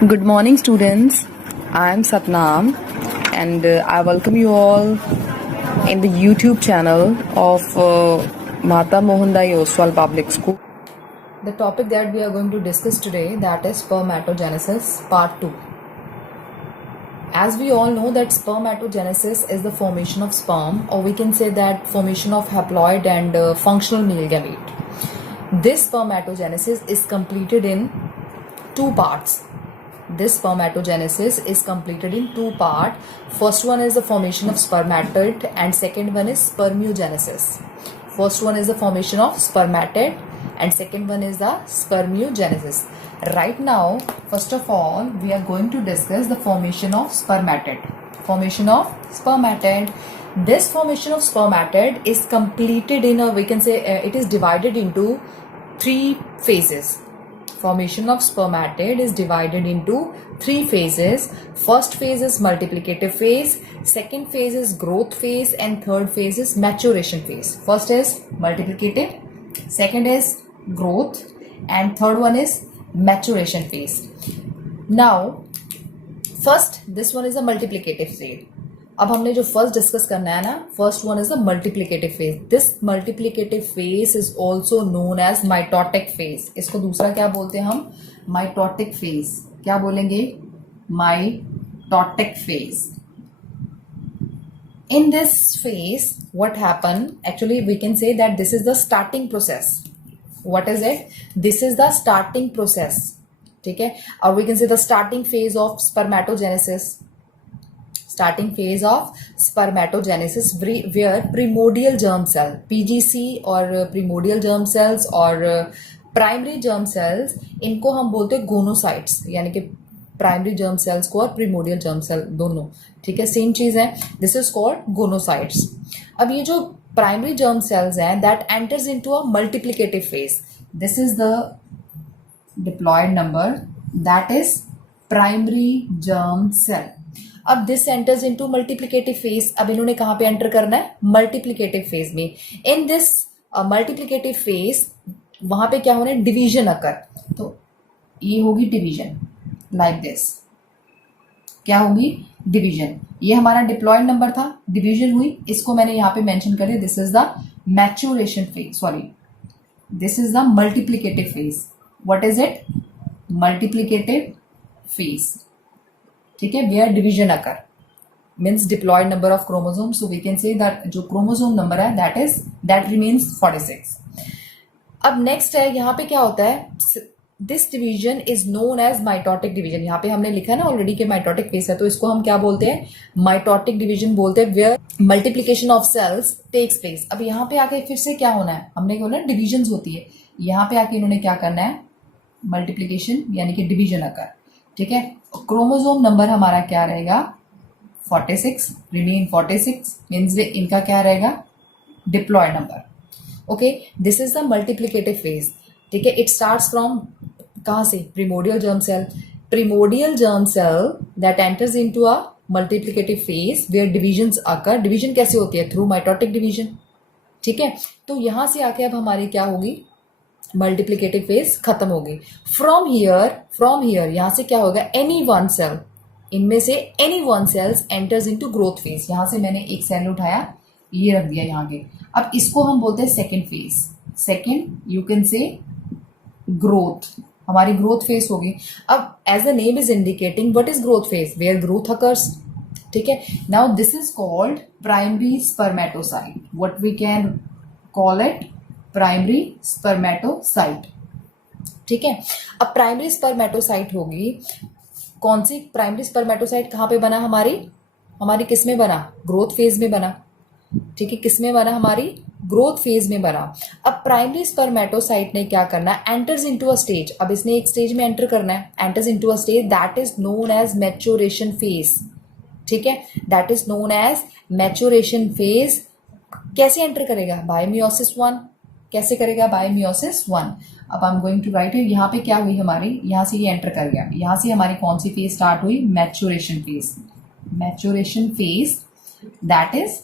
Good morning, students. I am Satnam, and I welcome you all in the YouTube channel of Mata Mohandai Oswal Public School. The topic that we are going to discuss today, that is spermatogenesis part 2. As we all know that spermatogenesis is the formation of sperm, or we can say that formation of haploid and functional male gamete. This spermatogenesis is completed in two parts. This spermatogenesis is completed in two parts. First one is the formation of spermatid and second one is spermiogenesis. First one is the formation of spermatid and second one is the spermiogenesis. Right now, first of all, we are going to discuss the formation of spermatid. Formation of spermatid. This formation of spermatid is completed in a, we can say it is divided into three phases. Formation of spermatid is divided into three phases. First phase is multiplicative phase, second phase is growth phase, and third phase is maturation phase. First is multiplicative, second is growth, and third one is maturation phase. Now, first this one is a multiplicative phase. अब हमने जो first discuss करना है ना, first one is the multiplicative phase. This multiplicative phase is also known as mitotic phase. इसको दूसरा क्या बोलते हैं हम? Mitotic phase. क्या बोलेंगे? Mitotic phase. In this phase, what happened? Actually, we can say that this is the starting process. What is it? This is the starting process. ठीक है? Or we can say the starting phase of spermatogenesis. Starting phase of spermatogenesis where primordial germ cell PGC और primordial germ cells और primary germ cells, इनको हम बोलते हैं गोनोसाइट्स, यानी कि प्राइमरी जर्म सेल्स को और प्रीमोडियल जर्म सेल दोनों, ठीक है, सेम चीज है. This is called gonocytes. अब ये जो प्राइमरी जर्म सेल्स हैं that enters into a multiplicative phase. This is the diploid number, that is primary germ cell. अब this enters into multiplicative phase. अब इन्होंने कहां पे एंटर करना है? मल्टीप्लिकेटिव फेज में. इन दिस मल्टीप्लिकेटिव फेज वहां पे क्या होना है? डिवीजन अकर. तो ये होगी डिवीजन, लाइक दिस. क्या होगी? डिवीजन. ये हमारा डिप्लॉयड नंबर था, डिवीजन हुई, इसको मैंने यहां पे मेंशन कर दिया. This is the maturation phase, sorry, this is the multiplicative phase. What is it? Multiplicative phase. ठीक है, where division occur means diploid number of chromosome. So we can say that जो क्रोमोसोम नंबर है that remains 46. अब next है, यहाँ पे क्या होता है? This division is known as mitotic division. यहाँ पे हमने लिखा है ना ऑलरेडी कि माइटोटिक फेज है, तो इसको हम क्या बोलते हैं? माइटोटिक डिवीजन बोलते हैं, where multiplication of cells takes place. अब यहाँ पे आके फिर से क्या होना है? हमने बोला डिवीजन होती है, यहाँ पे आके इन्होंने क्या करना है? मल्टीप्लीकेशन यानी कि डिवीजन अकर. ठीक है, क्रोमोसोम नंबर हमारा क्या रहेगा? 46, रिमेन 46 मीन्स इनका क्या रहेगा? Diploid number. Okay, this is the multiplicative phase. ठीक है, इट स्टार्ट्स फ्रॉम कहाँ से? Primordial germ cell. Primordial germ cell that enters into a multiplicative phase where divisions occur. Division कैसे होती है? Through mitotic division. ठीक है, तो यहां से आके अब हमारी क्या होगी? मल्टीप्लिकेटिव फेज खत्म होगी. फ्रॉम हियर यहां से क्या होगा? एनी वन सेल, इनमें से any one cells enters into growth phase. यहां से मैंने एक सेल उठाया, ये रख दिया यहाँ के. अब इसको हम बोलते हैं second phase. Second you can say growth. हमारी ग्रोथ फेज होगी. अब as the name is indicating what is growth phase? Where growth occurs. ठीक है, now this is called primary spermatocyte. What we can call it? Primary spermatocyte. ठीक है, अब primary spermatocyte होगी. कौन सी प्राइमरी स्पर्मेटोसाइट कहां पे बना? हमारी किस में बना? ग्रोथ फेज में बना. ठीक है, किस में बना? हमारी ग्रोथ फेज में बना. अब प्राइमरी स्पर्मेटोसाइट ने क्या करना है? Enters into a stage. अब इसने एक स्टेज में एंटर करना है. Enters into a stage that is known as maturation phase. ठीक है, that is known as maturation phase. कैसे एंटर करेगा? By meiosis 1. कैसे करेगा? By meiosis 1. अब I am going to write. यहाँ पे क्या हुई हमारी? यहाँ से ये एंटर कर गया. यहाँ से हमारी कौन सी फेज स्टार्ट हुई? Maturation phase. Maturation phase that is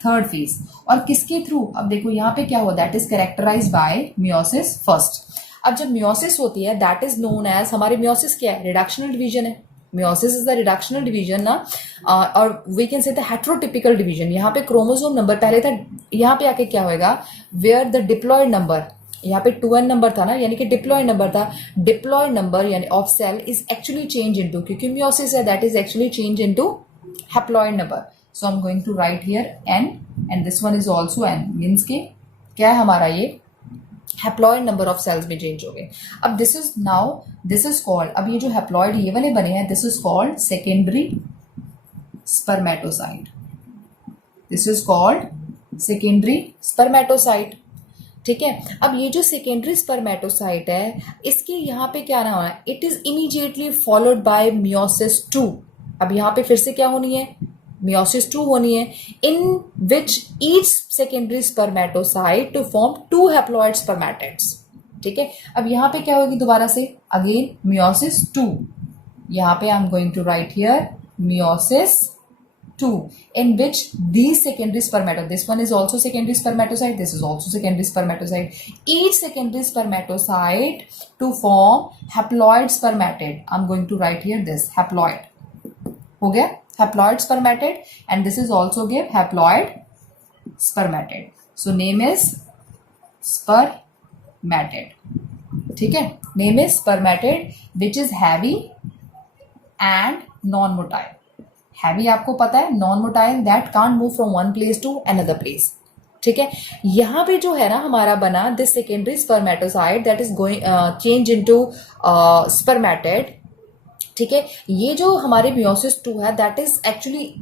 third phase. और किसके थ्रू? अब देखो यहाँ पे क्या हुआ? That is characterize by meiosis first. अब जब मियोसिस होती है दैट इज नोन एज, हमारे मियोसिस क्या है, रिडक्शनल डिवीजन है, meiosis is the reductional division ना, और we can say the heterotypical division. यहाँ पे क्रोमोसोम नंबर पहले था, यहाँ पे आके क्या होएगा, वेयर द डिप्लॉयड नंबर, यहाँ पे 2n नंबर था ना, यानी कि डिप्लॉयड नंबर था, डिप्लॉयड नंबर यानी of cell is actually change into, क्योंकि मियोसिस है that is actually change into haploid number. So I am going to write here n and this one is also n, means के क्या है हमारा ये haploid number of cells में change हो गए। अब this is now, this is called, अब ये जो हैप्लॉयड ये वाले बने हैं, this is called secondary spermatocyte, this is called secondary spermatocyte. ठीक है, अब ये जो सेकेंडरी स्पर्मेटोसाइट है इसके यहाँ पे क्या नाम है, it is immediately followed by meiosis 2। अब यहाँ पे फिर से क्या होनी है, meiosis 2 होनी है, in which each secondary spermatocyte to form 2 haploid spermatids। ठीक है, अब यहाँ पे क्या होगी दोबारा से, अगेन meiosis 2, यहाँ पे I am going to write here meiosis 2 in which these secondary spermatocyte, this one is also secondary spermatocyte, this is also secondary spermatocyte, each secondary spermatocyte to form haploid spermatid, I'm going to write here this haploid, हो गया haploid spermatid, and this is also give haploid spermatid, so name is spermatid। ठीक है, name is spermatid which is heavy and non-motile। heavy आपको पता है, non-motile that can't move from one place to another place। ठीक है, यहाँ पे जो है ना हमारा बना this secondary spermatocyte that is going change into spermatid। ठीक है, ये जो हमारे मियोसिस 2 है that is actually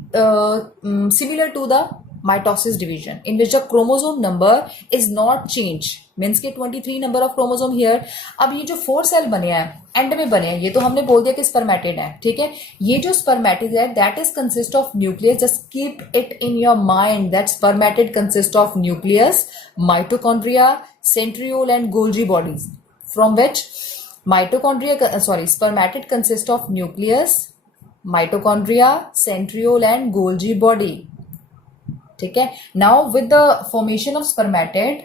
similar to the mitosis division in which the chromosome number is not change, means के 23 नंबर ऑफ क्रोमोसोम हियर। अब ये जो 4 सेल बने हैं एंड में बने हैं, ये तो हमने बोल दिया कि स्पर्मेटिड है। ठीक है, ये जो स्पर्मेटिड है that is consist of nucleus, just keep it in your mind that spermatid consist of nucleus, mitochondria, centriole and Golgi bodies, from which spermatid consist of nucleus, mitochondria, centriole and Golgi body। ठीक है, now with the formation of spermatid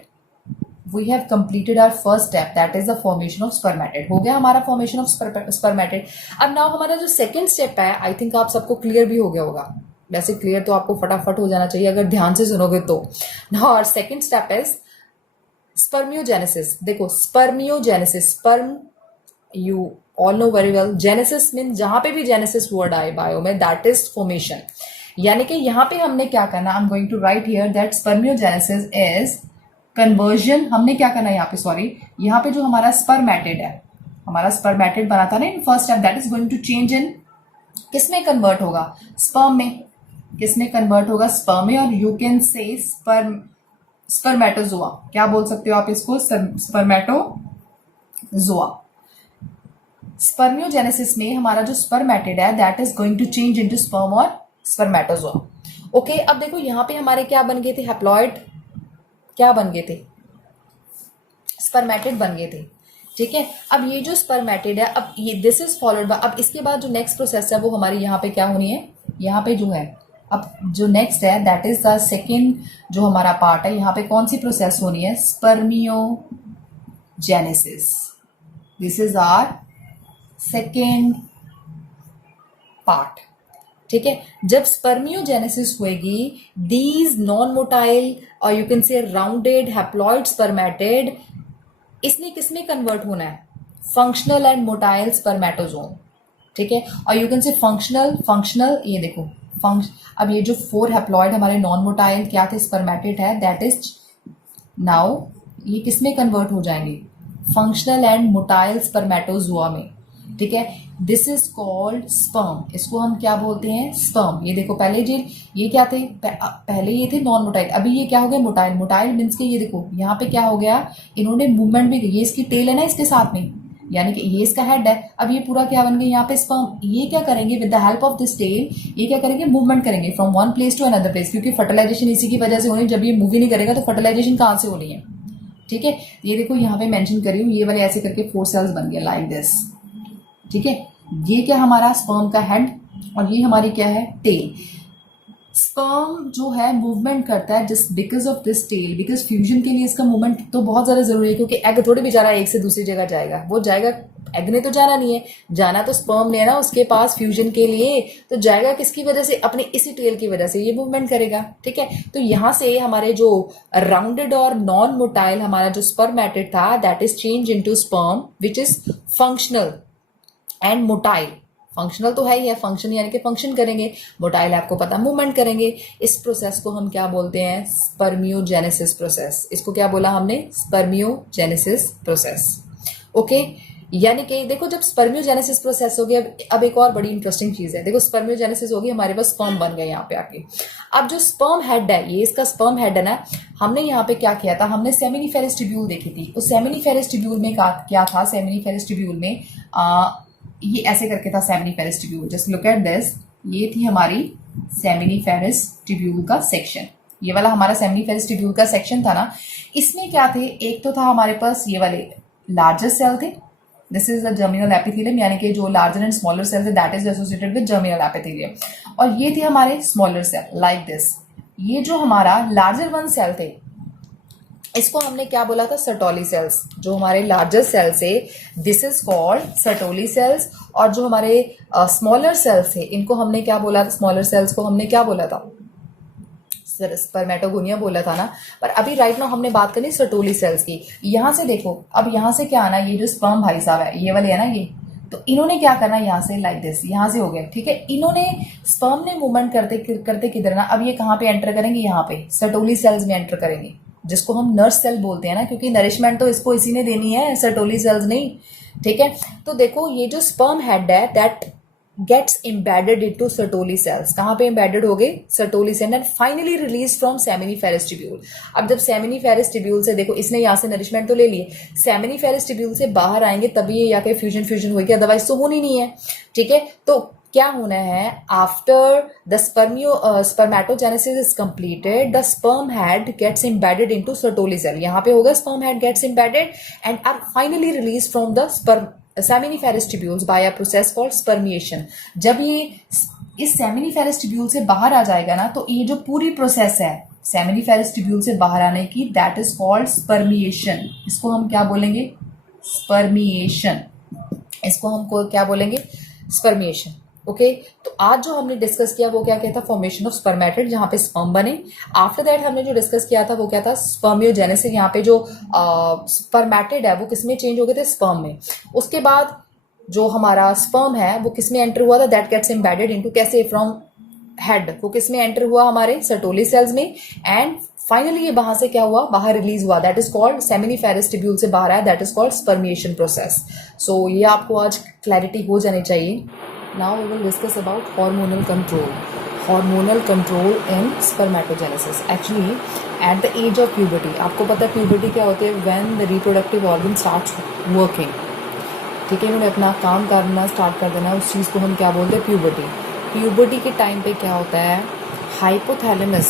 we have completed our first step, that is the formation of spermatid। हो गया हमारा formation of spermatid। अब now हमारा जो second step है, I think आप सबको clear भी हो गया होगा, वैसे clear तो आपको फटाफट हो जाना चाहिए अगर ध्यान से सुनोगे तो। now our second step is spermiogenesis। देखो spermiogenesis, sperm you all know very well, genesis means जहां पे भी genesis word आए बायो में that is formation, यानी कि यहाँ पे हमने क्या करना, I'm going to write here that spermiogenesis is conversion। हमने क्या करना है यहाँ पे, सॉरी यहाँ पे जो हमारा spermatid है, हमारा spermatid बना था ना in first step, that is going to change in, किसमें कन्वर्ट होगा, sperm में, किसमें कन्वर्ट होगा, sperm में, और you can say spermatozoa, क्या बोल सकते हो आप इसको, spermatozoa। स्पर्मियोजेनेसिस में हमारा जो स्पर्मेटिड है that is going to change into sperm और स्पर्मेटोजोआ। ओके, अब देखो यहाँ पे हमारे क्या बन गए थे, हैप्लॉइड क्या बन गए थे, स्पर्मेटिड बन गए थे। ठीक है, अब ये जो स्पर्मेटिड है, अब ये दिस इज फॉलोड बाय, अब इसके बाद जो नेक्स्ट प्रोसेस है वो हमारी यहाँ पे क्या होनी है, यहाँ पे जो है अब जो नेक्स्ट है दैट इज द सेकेंड जो हमारा पार्ट है, यहाँ पे कौन सी प्रोसेस होनी है, spermiogenesis. This is our second part. ठीक है, जब स्पर्मियोजेनेसिस होएगी, दीज नॉन मोटाइल और you can say rounded haploid spermatid, इसने किसमें कन्वर्ट होना है, फंक्शनल एंड मोटाइल स्पर्मेटोजोम। ठीक है, और यू कैन से फंक्शनल ये देखो अब ये जो 4 हैप्लॉइड हमारे नॉन मोटाइल क्या थे, स्पर्मेटिड है, दैट इज नाउ ये किसमें कन्वर्ट हो जाएंगे, फंक्शनल एंड मोटाइल स्पर्मेटोजोआ में। ठीक है, दिस इज कॉल्ड स्पर्म, इसको हम क्या बोलते हैं, स्पर्म। ये देखो पहले जी ये क्या थे, पहले ये थे नॉन मोटाइल, अभी ये क्या हो गया, मोटाइल। मोटाइल मीन्स के ये देखो यहाँ पे क्या हो गया, इन्होंने मूवमेंट भी, ये इसकी टेल है ना इसके साथ में, यानी कि ये इसका हेड है, अब ये पूरा क्या बन गया यहाँ पे स्पर्म। ये क्या करेंगे, with the help of this tail ये क्या करेंगे, मूवमेंट करेंगे from one place to another place, क्योंकि फर्टिलाइजेशन इसी की वजह से होनी, जब ये मूव ही नहीं करेगा तो फर्टिलाइजेशन कहाँ से होनी है। ठीक है, ये देखो यहाँ पे मेंशन करी हूँ, ये वाले ऐसे करके 4 सेल्स बन गए लाइक दिस। ठीक है, ये क्या हमारा स्पर्म का हेड और ये हमारी क्या है, टेल। स्पर्म जो है मूवमेंट करता है just because of this tail, because fusion के लिए इसका मूवमेंट तो बहुत ज्यादा जरूरी है, क्योंकि एग थोड़ी बेचारा एक से दूसरी जगह जाएगा, वो जाएगा, एग ने तो जाना नहीं है, जाना तो स्पर्म ने है ना उसके पास फ्यूजन के लिए, तो जाएगा किसकी वजह से, अपने इसी टेल की वजह से ये मूवमेंट करेगा। ठीक है, तो यहां से हमारे जो राउंडेड और नॉन मोटाइल हमारा जो स्पर्मेटिड था that is change into sperm which is functional and motile. Functional तो है ही है, फंक्शन यानी कि फंक्शन करेंगे, मोटाइल आपको पता मूवमेंट करेंगे। इस प्रोसेस को हम क्या बोलते हैं, स्पर्मियोजेनेसिस प्रोसेस। इसको क्या बोला हमने, स्पर्मियोजेनेसिस प्रोसेस। ओके, यानी कि देखो जब स्पर्मियोजेनेसिस प्रोसेस हो गया, अब एक और बड़ी इंटरेस्टिंग चीज है, देखो स्पर्मियोजेनेसिस होगी, हमारे पास स्पर्म बन गए यहाँ पे आके। अब जो स्पर्म हेड है, ये इसका स्पर्म हेड है ना, हमने यहाँ पे क्या किया था, हमने सेमिनिफेरस ट्यूब्यूल देखी थी। उस सेमिनिफेरस ट्यूब्यूल में क्या था, सेमिनिफेरस ट्यूब्यूल में ये ऐसे करके था seminiferous tubule, just look at this, ये थी हमारी सेमिनिफेरस ट्यूब्यूल का सेक्शन, ये वाला हमारा सेमिनिफेरस ट्यूब्यूल का सेक्शन था ना। इसमें क्या थे, एक तो था हमारे पास ये वाले लार्जर सेल थे, this is the germinal epithelium, यानी कि जो लार्जर एंड स्मॉलर सेल्स है that is associated with germinal epithelium, और ये थे हमारे स्मॉलर सेल लाइक दिस। ये जो हमारा लार्जर वन सेल थे इसको हमने क्या बोला था, सर्टोली सेल्स। जो हमारे लार्जर सेल्स है this is called Sertoli cells, और जो हमारे स्मॉलर सेल्स है इनको हमने क्या बोला था, स्मॉलर सेल्स को हमने क्या बोला था, स्पर्मेटोगोनिया बोला था ना। पर अभी राइट नाउ हमने बात करनी सर्टोली सेल्स की। यहां से देखो, अब यहां से क्या आना, ये जो स्पर्म भाई साहब है ये वाले है ना, ये तो इन्होंने क्या करना, यहाँ से लाइक दिस, यहाँ से हो गया। ठीक है, इन्होंने स्पर्म ने मूवमेंट करते करते किधर ना, अब ये कहाँ पे एंटर करेंगे, यहाँ पे सर्टोली सेल्स में एंटर करेंगे, जिसको हम नर्स सेल बोलते हैं ना, क्योंकि नरिशमेंट तो इसको इसी ने देनी है, सर्टोली सेल्स नहीं। ठीक है, तो देखो ये जो स्पर्म हेड है that gets embedded into Sertoli cells, कहाँ पे एम्बेडेड हो गए, Sertoli cell, and finally release from seminiferous tubule. अब जब सेमिनिफेरस ट्यूब्यूल से, देखो इसने यहाँ से नरिशमेंट तो ले लिए, सेमिनिफेरस ट्यूब्यूल से बाहर आएंगे तभी ये या के फ्यूजन होगी, अदरवाइज तो होनी नहीं है। ठीक है, तो क्या होना है, after the spermatogenesis is completed the sperm head gets embedded into Sertoli cell, यहाँ पे होगा sperm head gets embedded and are finally release from the seminiferous tubules by a process called spermiation. जब ये इस सेमिनिफेरस ट्यूब्यूल से बाहर आ जाएगा ना, तो ये जो पूरी प्रोसेस है सेमिनिफेरस ट्यूब्यूल से बाहर आने की दैट इज कॉल्ड स्पर्मिएशन। इसको हम क्या बोलेंगे, स्पर्मिएशन, इसको हम क्या बोलेंगे, स्पर्मिएशन। ओके, तो आज जो हमने डिस्कस किया वो क्या था, फॉर्मेशन ऑफ स्पर्मेटिड जहां पे स्पर्म बने। आफ्टर दैट हमने जो डिस्कस किया था वो क्या था, स्पर्मियोजेनेसिस, यहाँ पे जो स्पर्मेटिड है वो किसमें चेंज हो गए थे, स्पर्म में। उसके बाद जो हमारा स्पर्म है वो किसमें एंटर हुआ था, दैट गेट्स एम्बेडेड इनटू, कैसे, फ्रॉम हेड, वो किसमें एंटर हुआ, हमारे सर्टोली सेल्स में, एंड फाइनली ये वहां से क्या हुआ, बाहर रिलीज हुआ, that is called seminiferous tubule से बाहर आया, that is called spermiation process. So ये आपको आज क्लैरिटी हो जानी चाहिए। Now we will discuss about hormonal control. Hormonal control in spermatogenesis. Actually, at the age of puberty, आपको पता है puberty क्या होती है, when the reproductive organ starts working. ठीक है, इन्होंने अपना काम करना स्टार्ट कर देना, उस चीज़ को हम क्या बोलते हैं, प्यूबर्टी। प्यूबर्टी के टाइम पे क्या होता है, हाइपोथैलेमस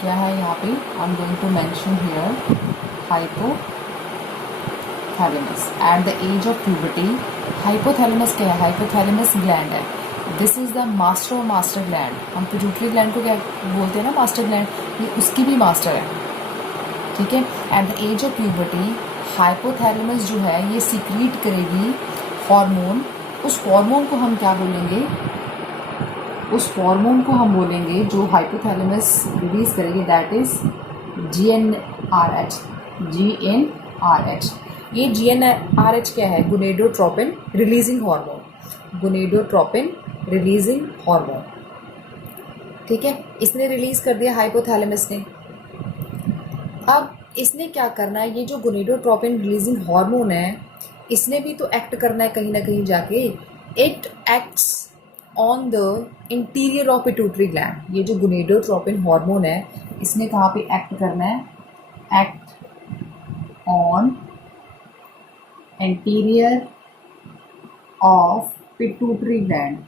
क्या है यहाँ पे, I am going to mention here hypothalamus. At the age of puberty hypothalamus क्या है, हाइपोथैलेमस ग्लैंड है, this is the master gland. हम पिट्यूटरी ग्लैंड को क्या बोलते हैं ना, मास्टर ग्लैंड, ये उसकी भी मास्टर है। ठीक है, at the age of puberty hypothalamus जो है ये सीक्रीट करेगी हार्मोन, उस हार्मोन को हम क्या बोलेंगे, उस हार्मोन को हम बोलेंगे जो हाइपोथैलेमस रिलीज करेगी, दैट इज GnRH। GnRH, ये GnRH क्या है, gonadotropin releasing hormone, gonadotropin releasing hormone. ठीक है, इसने रिलीज कर दिया हाइपोथैलेमस ने। अब इसने क्या करना है, ये जो गोनेडोट्रोपिन रिलीजिंग हार्मोन है इसने भी तो एक्ट करना है कहीं ना कहीं जाके, it acts on the interior of pituitary gland. ये जो गोनेडोट्रोपिन हार्मोन है इसने कहाँ पे एक्ट करना है, act on interior of pituitary gland.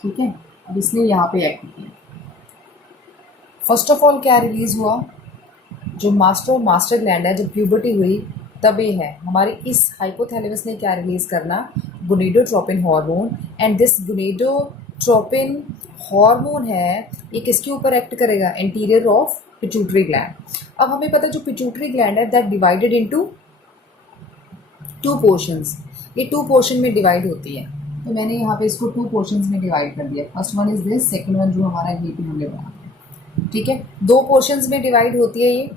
ठीक है, अब इसने यहाँ पे एक्ट किया। फर्स्ट ऑफ ऑल क्या रिलीज हुआ, जो मास्टर ग्लैंड है, जब प्यूबर्टी हुई तब ये है हमारे इस हाइपोथैलेमस ने क्या रिलीज करना, gonadotropin hormone, and this gonadotropin hormone है ये किसके ऊपर एक्ट करेगा, एंटीरियर ऑफ पिट्यूटरी ग्लैंड. अब हमें पता है जो पिट्यूटरी ग्लैंड है that divided into to portions, ये टू पोर्शन में डिवाइड होती है. तो मैंने यहाँ पे इसको टू पोर्शंस में डिवाइड कर दिया. First one is this, second one जो हमारा ये भी हमने बना. ठीक है, दो पोर्शंस में डिवाइड होती है. ये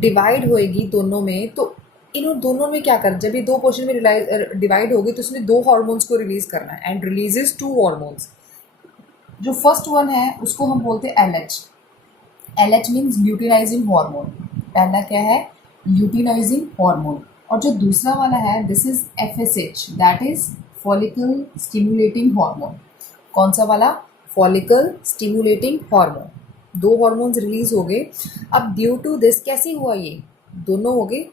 डिवाइड होएगी दोनों में, तो इन दोनों में क्या कर, जब ये दो पोर्शन में डिवाइड होगी तो उसमें दो हार्मोन्स को रिलीज करना है, एंड रिलीजेस टू हार्मोन्स. जो फर्स्ट वन है उसको हम बोलते हैं LH. LH means luteinizing hormone. पहला क्या है, ल्यूटिनाइजिंग हार्मोन. और जो दूसरा वाला है this is FSH, that is follicle stimulating hormone. कौन सा वाला, फॉलिकल स्टिमुलेटिंग हार्मोन. दो हार्मोन्स रिलीज हो गए. अब ड्यू टू दिस कैसे हुआ, ये दोनों हो गए.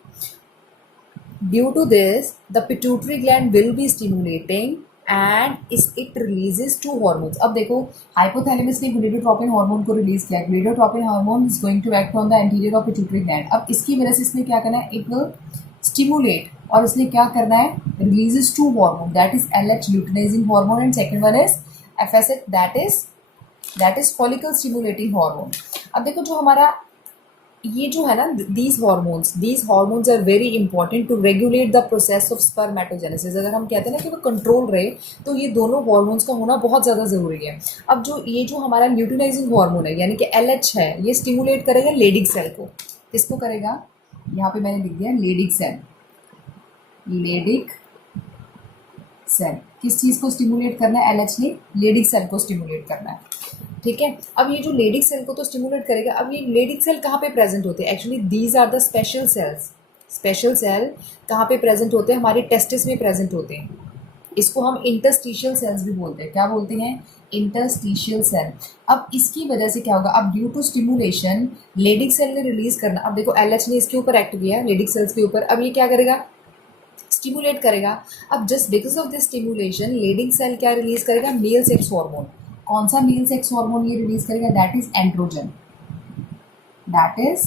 Due to this the pituitary gland will be stimulating and it releases two hormones. अब देखो हाइपोथैलेमस ने गोनेडोट्रोपिन हार्मोन को रिलीज किया. Gonadotropin hormone is going to act on the anterior of pituitary gland. अब इसकी वजह से इसने क्या करना है, इट विल स्टिमुलेट, और इसने क्या करना है, releases two hormone that is LH luteinizing hormone, and second one is FSH that is follicle stimulating hormone. अब देखो जो हमारा ये जो है ना, these hormones are very important to regulate the process of spermatogenesis. अगर हम कहते हैं ना कि वो कंट्रोल रहे तो ये दोनों हार्मोन्स का होना बहुत ज़्यादा ज़रूरी है. अब जो ये जो हमारा ल्यूटिनाइजिंग हार्मोन है यानी कि LH है, ये स्टिमुलेट करेगा लेडिक सेल को. किसको करेगा, यहाँ पे मैंने लिख दिया लेडिक सेल. लेडिक सेल किस चीज़ को स्टिमुलेट करना है, LH ने लेडिक सेल को स्टिमुलेट करना है. ठीक है, अब ये जो लेडिक सेल को तो स्टिमुलेट करेगा. अब ये लेडिक सेल कहाँ पे प्रेजेंट होते हैं, actually these are the special cells. Special cell कहाँ पे प्रेजेंट होते हैं, हमारे टेस्टिस में प्रेजेंट होते हैं. इसको हम इंटरस्टिशियल सेल्स भी बोलते हैं. क्या बोलते हैं, इंटरस्टिशियल सेल. अब इसकी वजह से क्या होगा, अब due to stimulation Leydig cell ने रिलीज करना. अब देखो LH ने इसके ऊपर एक्ट किया लेडिक सेल्स के ऊपर. अब ये क्या करेगा, स्टिमुलेट करेगा. अब just because of this stimulation Leydig cell क्या रिलीज करेगा, मेल सेक्स हार्मोन. कौन सा मेल सेक्स हार्मोन ये रिलीज करेगा, that is androgen. That is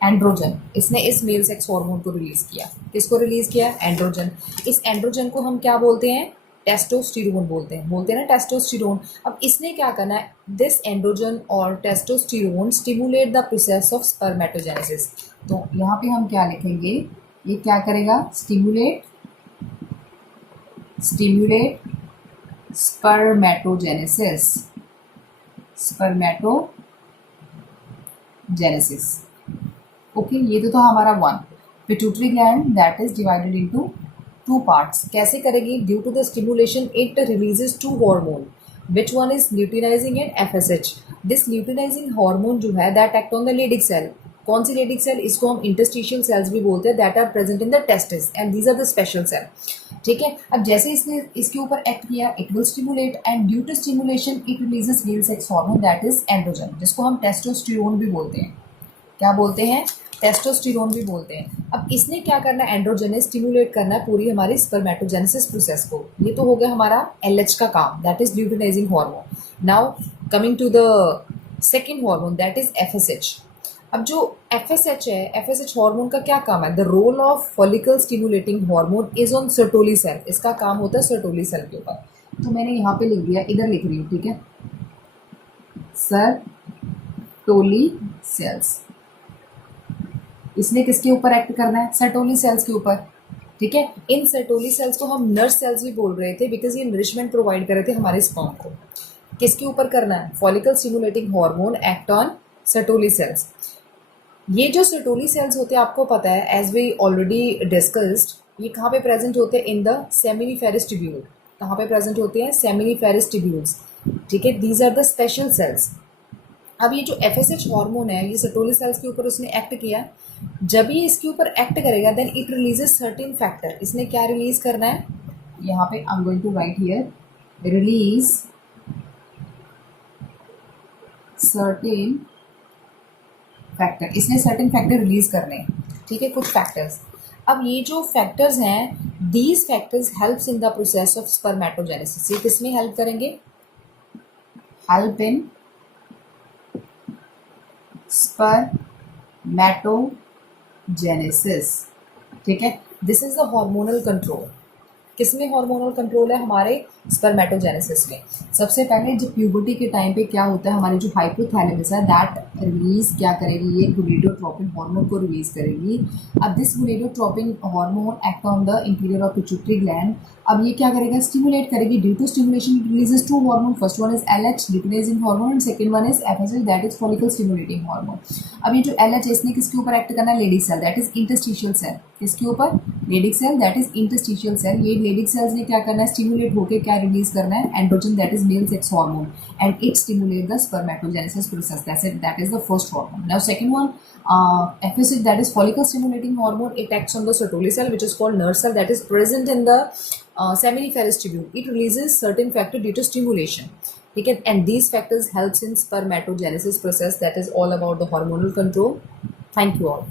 androgen. इसने इस मेल सेक्स हार्मोन को रिलीज किया. किसको रिलीज किया, एंड्रोजन. इस एंड्रोजन को हम क्या बोलते हैं, टेस्टोस्टेरोन बोलते हैं ना, टेस्टोस्टेरोन. अब इसने क्या करना है, दिस एंड्रोजन और testosterone stimulate the process of spermatogenesis. तो यहाँ पे हम क्या लिखेंगे, ये क्या करेगा, स्टिमुलेट स्पर्मेटोजेनेसिस. ओके, ये तो था हमारा one. Pituitary gland that is divided into two parts. कैसे करेगी, due to the stimulation it releases two hormone. Which one is luteinizing and FSH. This luteinizing hormone जो है that act on the Leydig cell. कौन सी Leydig cell, इसको हम interstitial cells भी बोलते हैं, that are present in the testis, and these are the special cell. ठीक है, अब जैसे इसने इसके ऊपर एक्ट किया it will stimulate, and due to stimulation it releases male sex hormone that is androgen, जिसको हम टेस्टोस्टेरोन भी बोलते हैं. क्या बोलते हैं, टेस्टोस्टेरोन भी बोलते हैं. अब इसने क्या करना है, एंड्रोजन ने स्टिमुलेट करना है पूरी हमारी स्पर्मेटोजेनेसिस प्रोसेस को. ये तो हो गया हमारा LH का काम, that is luteinizing hormone. Now coming to the second hormone that is FSH. अब जो FSH है, FSH हार्मोन का क्या काम है, the role of follicle stimulating hormone is on Sertoli cell. इसका काम होता है सर्टोली सेल के ऊपर. तो मैंने यहाँ पे लिख दिया, इधर लिख रही हूँ. ठीक है, सर्टोली सेल्स. इसने किसके ऊपर एक्ट करना है, सर्टोली सेल्स के ऊपर. ठीक है, इन सर्टोली सेल्स को हम नर्स सेल्स भी बोल रहे थे बिकॉज ये नरिशमेंट प्रोवाइड कर रहे थे हमारे स्पर्म को. किसके ऊपर करना है, follicle stimulating hormone act on Sertoli cells. ये जो सर्टोली सेल्स होते हैं आपको पता है, एज वी ऑलरेडी डिस्कस्ड, ये कहाँ पे प्रेजेंट होते हैं, इन द सेमिनिफेरस ट्यूब्यूल. कहाँ पे प्रेजेंट होते हैं, सेमिनिफेरस ट्यूब्यूल्स. ठीक है, these are the special cells. अब ये जो FSH हार्मोन है ये सर्टोली सेल्स के ऊपर उसने एक्ट किया. जब ये इसके ऊपर एक्ट करेगा then it releases certain factor. इसने क्या रिलीज करना है, यहाँ पे I am going to write here, release certain factor. इसने सर्टेन फैक्टर रिलीज करने हैं. ठीक है, कुछ फैक्टर्स. अब ये जो फैक्टर्स हैं, these factors helps in the process of spermatogenesis. ये किसमें हेल्प करेंगे, हेल्प इन स्पर्मेटोजेनेसिस. ठीक है, this is the hormonal control. किसमें हार्मोनल कंट्रोल है? हमारे स्पर्मेटोजेनेसिस में। सबसे पहले जब प्यूबर्टी के टाइम पे क्या होता है, हमारी जो हाइपोथैलेमस है दैट रिलीज क्या करेगी, ये गोनेडोट्रोपिन हार्मोन को रिलीज करेगी। अब this gonadotropin hormone act on the interior of pituitary gland. अब ये क्या करेगा? स्टिमुलेट करेगी। Due to stimulation it releases two hormone, first one is LH luteinizing hormone and second one is FSH that is follicle stimulating hormone. अब ये जो LH है इसने किसके ऊपर एक्ट करना है? Leydig cell that is interstitial cell. किसके ऊपर? Leydig cell that is interstitial cell. ये लेडिक सेल्स ने क्या करना है? स्टिमुलेट होकर क्या रिलीज करना है? Androgen that is male sex hormone and it stimulate the spermatogenesis process that is the first hormone. Now second one FSH that is follicle stimulating hormone, it acts on the Sertoli cell which is called nerve cell that is present in the seminiferous tubule. It releases certain factor due to stimulation. Okay, and these factors helps in spermatogenesis process. That is all about the hormonal control. Thank you all.